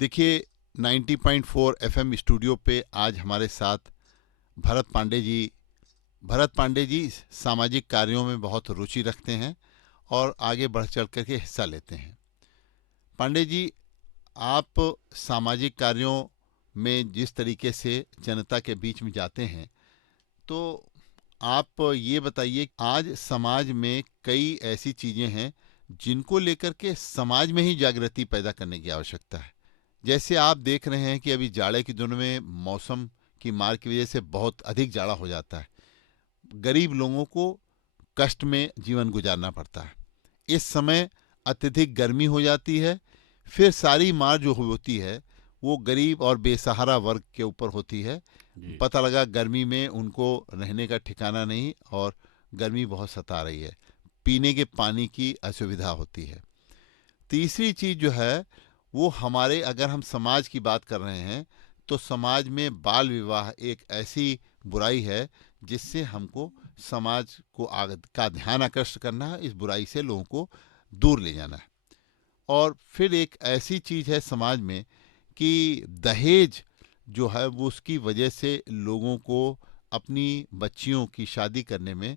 देखिए 90.4 FM studio पे आज हमारे साथ भरत पांडे जी। भरत पांडे जी सामाजिक कार्यों में बहुत रुचि रखते हैं और आगे बढ़ चढ़ कर के हिस्सा लेते हैं। पांडे जी, आप सामाजिक कार्यों में जिस तरीके से जनता के बीच में जाते हैं, तो आप ये बताइए, आज समाज में कई ऐसी चीज़ें हैं जिनको लेकर के समाज में ही जागृति पैदा करने की आवश्यकता है। जैसे आप देख रहे हैं कि अभी जाड़े के दिनों में मौसम की मार की वजह से बहुत अधिक जाड़ा हो जाता है। गरीब लोगों को कष्ट में जीवन गुजारना पड़ता है। इस समय अत्यधिक गर्मी हो जाती है, फिर सारी मार जो होती है वो गरीब और बेसहारा वर्ग के ऊपर होती है। जी। पता लगा गर्मी में उनको रहने का ठिकाना नहीं और गर्मी बहुत सता रही है, पीने के पानी की असुविधा होती है। तीसरी चीज जो है वो हमारे, अगर हम समाज की बात कर रहे हैं तो समाज में बाल विवाह एक ऐसी बुराई है जिससे हमको समाज को का ध्यान आकर्षित करना है, इस बुराई से लोगों को दूर ले जाना है। और फिर एक ऐसी चीज है समाज में कि दहेज जो है वो उसकी वजह से लोगों को अपनी बच्चियों की शादी करने में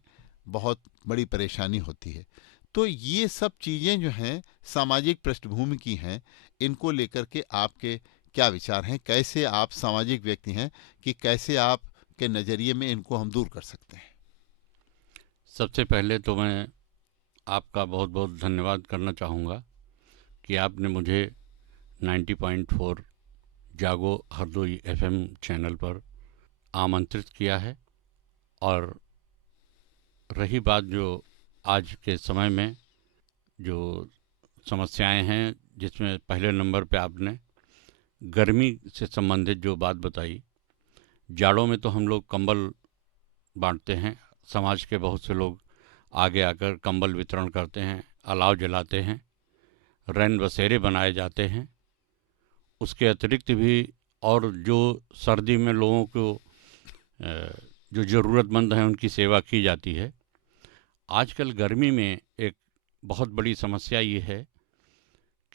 बहुत बड़ी परेशानी होती है। तो ये सब चीज़ें जो हैं सामाजिक पृष्ठभूमि की हैं, इनको लेकर के आपके क्या विचार हैं? कैसे आप सामाजिक व्यक्ति हैं कि कैसे आप के नज़रिए में इनको हम दूर कर सकते हैं? सबसे पहले तो मैं आपका बहुत बहुत धन्यवाद करना चाहूँगा कि आपने मुझे 90.4 जागो हरदोई एफएम चैनल पर आमंत्रित किया है। और रही बात जो आज के समय में जो समस्याएं हैं, जिसमें पहले नंबर पे आपने गर्मी से संबंधित जो बात बताई। जाड़ों में तो हम लोग कंबल बांटते हैं। समाज के बहुत से लोग आगे आकर कंबल वितरण करते हैं, अलाव जलाते हैं, रैन बसेरे बनाए जाते हैं। उसके अतिरिक्त भी और जो सर्दी में लोगों को जो ज़रूरतमंद हैं उनकी सेवा की जाती है। आजकल गर्मी में एक बहुत बड़ी समस्या ये है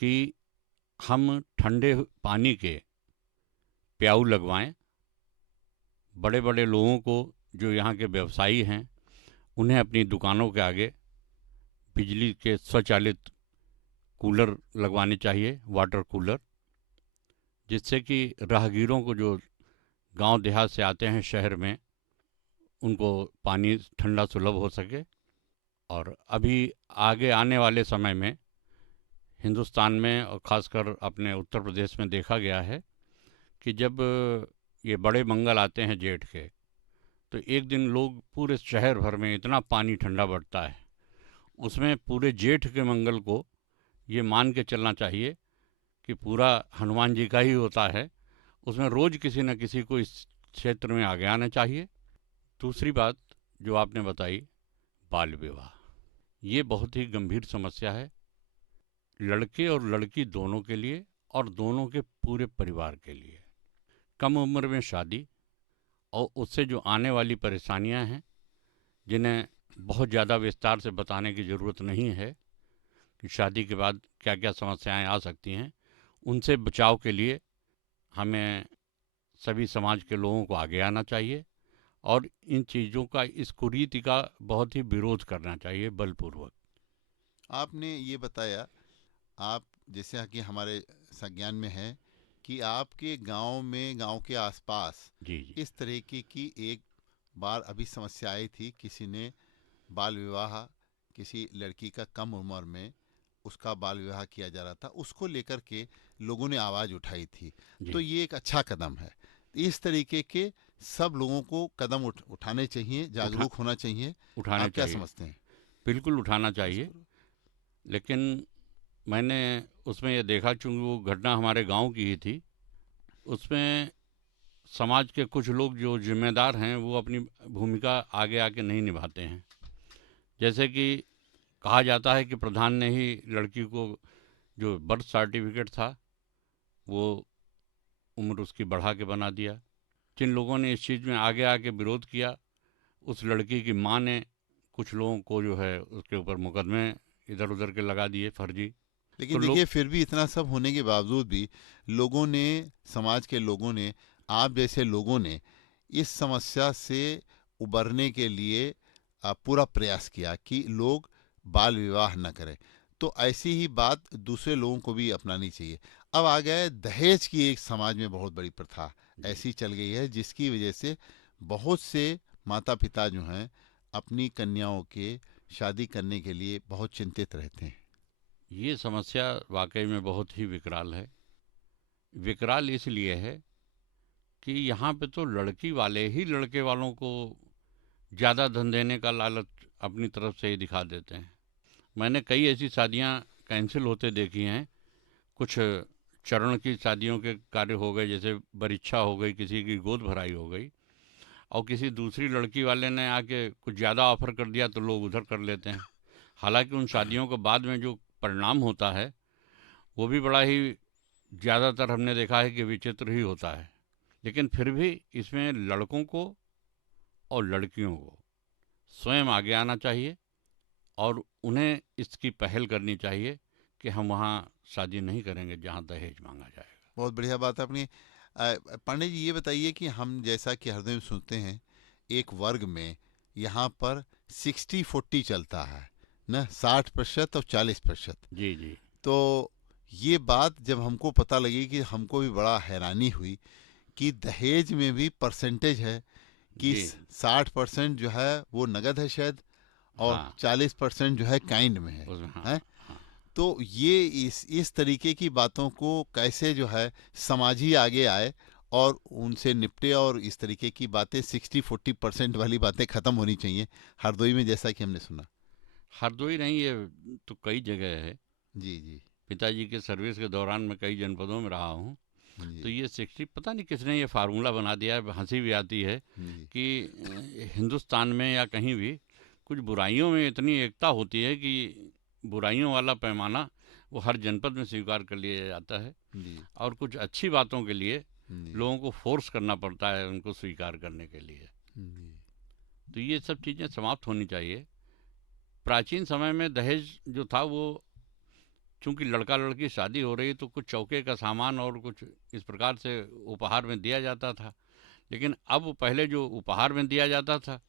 कि हम ठंडे पानी के प्याऊ लगवाएं। बड़े बड़े लोगों को, जो यहाँ के व्यवसायी हैं, उन्हें अपनी दुकानों के आगे बिजली के स्वचालित कूलर लगवाने चाहिए, वाटर कूलर, जिससे कि राहगीरों को जो गांव देहात से आते हैं शहर में, उनको पानी ठंडा सुलभ हो सके। और अभी आगे आने वाले समय में हिंदुस्तान में और ख़ासकर अपने उत्तर प्रदेश में देखा गया है कि जब ये बड़े मंगल आते हैं जेठ के, तो एक दिन लोग पूरे शहर भर में इतना पानी ठंडा बढ़ता है। उसमें पूरे जेठ के मंगल को ये मान के चलना चाहिए कि पूरा हनुमान जी का ही होता है। उसमें रोज़ किसी न किसी को इस क्षेत्र में आगे आना चाहिए। दूसरी बात जो आपने बताई, बाल विवाह, ये बहुत ही गंभीर समस्या है, लड़के और लड़की दोनों के लिए और दोनों के पूरे परिवार के लिए। कम उम्र में शादी और उससे जो आने वाली परेशानियां हैं, जिन्हें बहुत ज़्यादा विस्तार से बताने की ज़रूरत नहीं है कि शादी के बाद क्या क्या समस्याएं आ सकती हैं, उनसे बचाव के लिए हमें सभी समाज के लोगों को आगे आना चाहिए और इन चीज़ों का, इस कुरीति का बहुत ही विरोध करना चाहिए बलपूर्वक। आपने ये बताया, आप जैसे कि हमारे संज्ञान में है कि आपके गांव में, गांव के आसपास जी जी। इस तरीके की एक बार अभी समस्या आई थी। किसी ने बाल विवाह, किसी लड़की का कम उम्र में उसका बाल विवाह किया जा रहा था, उसको लेकर के लोगों ने आवाज़ उठाई थी। तो जी। ये एक अच्छा कदम है। इस तरीके के सब लोगों को कदम उठाने चाहिए, उठा जागरूक होना चाहिए। उठाने आप क्या चाहिए, समझते हैं? बिल्कुल उठाना कुछ चाहिए। करो। लेकिन मैंने उसमें ये देखा, चूँकि वो घटना हमारे गांव की ही थी, उसमें समाज के कुछ लोग जो जिम्मेदार हैं वो अपनी भूमिका आगे आके नहीं निभाते हैं। जैसे कि कहा जाता है कि प्रधान ने ही लड़की को जो बर्थ सर्टिफिकेट था वो उम्र उसकी बढ़ा के बना दिया। जिन लोगों ने इस चीज़ में आगे आके विरोध किया, उस लड़की की माँ ने कुछ लोगों को जो है उसके ऊपर मुकदमे इधर उधर के लगा दिए, फर्जी। लेकिन लोग देखिए फिर भी इतना सब होने के बावजूद भी लोगों ने, समाज के लोगों ने, आप जैसे लोगों ने इस समस्या से उबरने के लिए पूरा प्रयास किया कि लोग बाल विवाह न करें। तो ऐसी ही बात दूसरे लोगों को भी अपनानी चाहिए। अब आ गए दहेज की एक समाज में बहुत बड़ी प्रथा जी, ऐसी चल गई है जिसकी वजह से बहुत से माता पिता जो हैं अपनी कन्याओं के शादी करने के लिए बहुत चिंतित रहते हैं। ये समस्या वाकई में बहुत ही विकराल है। विकराल इसलिए है कि यहाँ पे तो लड़की वाले ही लड़के वालों को ज़्यादा धन देने का लालच अपनी तरफ से ही दिखा देते हैं। मैंने कई ऐसी शादियाँ कैंसिल होते देखी हैं। कुछ चरण की शादियों के कार्य हो गए, जैसे बरीक्षा हो गई, किसी की गोद भराई हो गई, और किसी दूसरी लड़की वाले ने आके कुछ ज़्यादा ऑफर कर दिया तो लोग उधर कर लेते हैं। हालांकि उन शादियों के बाद में जो परिणाम होता है वो भी बड़ा ही, ज़्यादातर हमने देखा है कि विचित्र ही होता है। लेकिन फिर भी इसमें लड़कों को और लड़कियों को स्वयं आगे आना चाहिए और उन्हें इसकी पहल करनी चाहिए कि हम वहाँ शादी नहीं करेंगे जहाँ दहेज मांगा जाएगा। बहुत बढ़िया बात है अपनी। पांडे जी ये बताइए कि हम जैसा कि हरदम में सुनते हैं एक वर्ग में यहाँ पर 60-40 चलता है ना, 60% और 40%। जी जी। तो ये बात जब हमको पता लगी कि हमको भी बड़ा हैरानी हुई कि दहेज में भी परसेंटेज है कि जी। 60% जो है वो नगद है शायद, और हाँ। 40% जो है काइंड में है। उसमें हाँ। हैं? हाँ। तो ये इस तरीके की बातों को कैसे जो है समाज ही आगे आए और उनसे निपटे, और इस तरीके की बातें 60-40% वाली बातें ख़त्म होनी चाहिए हरदोई में, जैसा कि हमने सुना। हरदोई नहीं, ये तो कई जगह है। जी जी पिताजी के सर्विस के दौरान मैं कई जनपदों में रहा हूँ। तो जी ये 60, पता नहीं किसने ये फार्मूला बना दिया है, हंसी भी आती है जी कि हिंदुस्तान में या कहीं भी कुछ बुराइयों में इतनी एकता होती है कि बुराइयों वाला पैमाना वो हर जनपद में स्वीकार कर लिया जाता है, जी और कुछ अच्छी बातों के लिए जी लोगों को फोर्स करना पड़ता है उनको स्वीकार करने के लिए। जी तो ये सब चीज़ें समाप्त होनी चाहिए। प्राचीन समय में दहेज जो था वो, चूंकि लड़का लड़की शादी हो रही तो कुछ चौके का सामान और कुछ इस प्रकार से उपहार में दिया जाता था। लेकिन अब पहले जो उपहार में दिया जाता था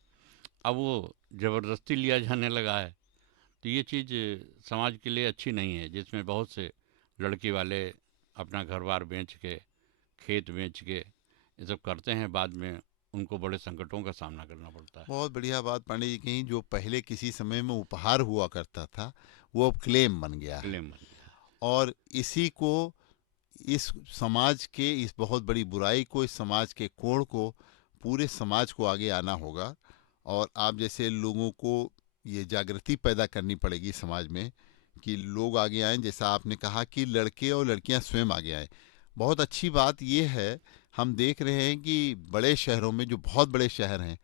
अब वो ज़बरदस्ती लिया जाने लगा है। तो ये चीज़ समाज के लिए अच्छी नहीं है, जिसमें बहुत से लड़की वाले अपना घर बार बेच के, खेत बेच के ये सब करते हैं, बाद में उनको बड़े संकटों का सामना करना पड़ता है। बहुत बढ़िया बात पांडे जी कही। जो पहले किसी समय में उपहार हुआ करता था वो अब क्लेम बन गया है, क्लेम बन गया और इसी को, इस समाज के इस बहुत बड़ी बुराई को, इस समाज के कोण को, पूरे समाज को आगे आना होगा। और आप जैसे लोगों को ये जागृति पैदा करनी पड़ेगी समाज में कि लोग आगे आएं। जैसा आपने कहा कि लड़के और लड़कियां स्वयं आगे आएं, बहुत अच्छी बात ये है। हम देख रहे हैं कि बड़े शहरों में, जो बहुत बड़े शहर हैं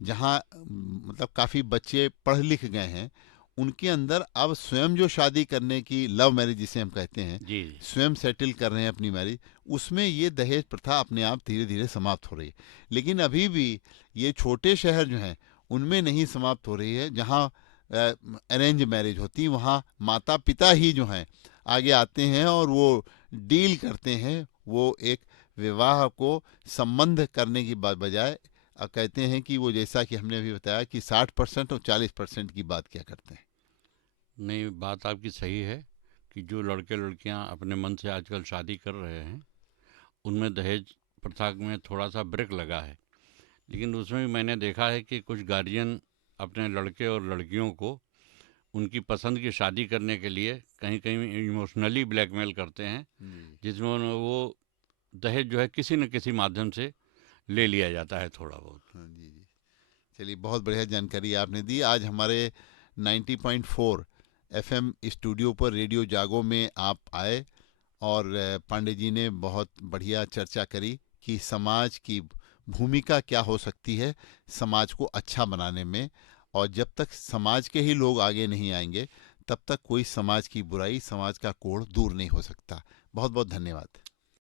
जहाँ मतलब काफ़ी बच्चे पढ़ लिख गए हैं, उनके अंदर अब स्वयं जो शादी करने की, लव मैरिज जिसे हम कहते हैं, है। जी जी। स्वयं सेटल कर रहे हैं अपनी मैरिज, उसमें ये दहेज प्रथा अपने आप धीरे धीरे समाप्त हो रही है। लेकिन अभी भी ये छोटे शहर जो हैं उनमें नहीं समाप्त हो रही है। जहाँ अरेंज मैरिज होती है वहाँ माता पिता ही जो हैं आगे आते हैं और वो डील करते हैं, वो एक विवाह को संबंध करने की बजाय कहते हैं कि वो, जैसा कि हमने अभी बताया कि 60% और 40% की बात क्या करते हैं। नहीं, बात आपकी सही है कि जो लड़के लड़कियां अपने मन से आजकल शादी कर रहे हैं उनमें दहेज प्रथा में थोड़ा सा ब्रेक लगा है। लेकिन उसमें भी मैंने देखा है कि कुछ गार्जियन अपने लड़के और लड़कियों को उनकी पसंद की शादी करने के लिए कहीं कहीं इमोशनली ब्लैकमेल करते हैं, जी जिसमें वो दहेज जो है किसी न किसी माध्यम से ले लिया जाता है थोड़ा बहुत। हाँ जी जी। चलिए, बहुत बढ़िया जानकारी आपने दी। आज हमारे 90.4 एफएम स्टूडियो पर रेडियो जागो में आप आए और पांडे जी ने बहुत बढ़िया चर्चा करी कि समाज की भूमिका क्या हो सकती है समाज को अच्छा बनाने में। और जब तक समाज के ही लोग आगे नहीं आएंगे तब तक कोई समाज की बुराई, समाज का कोढ़ दूर नहीं हो सकता। बहुत बहुत धन्यवाद।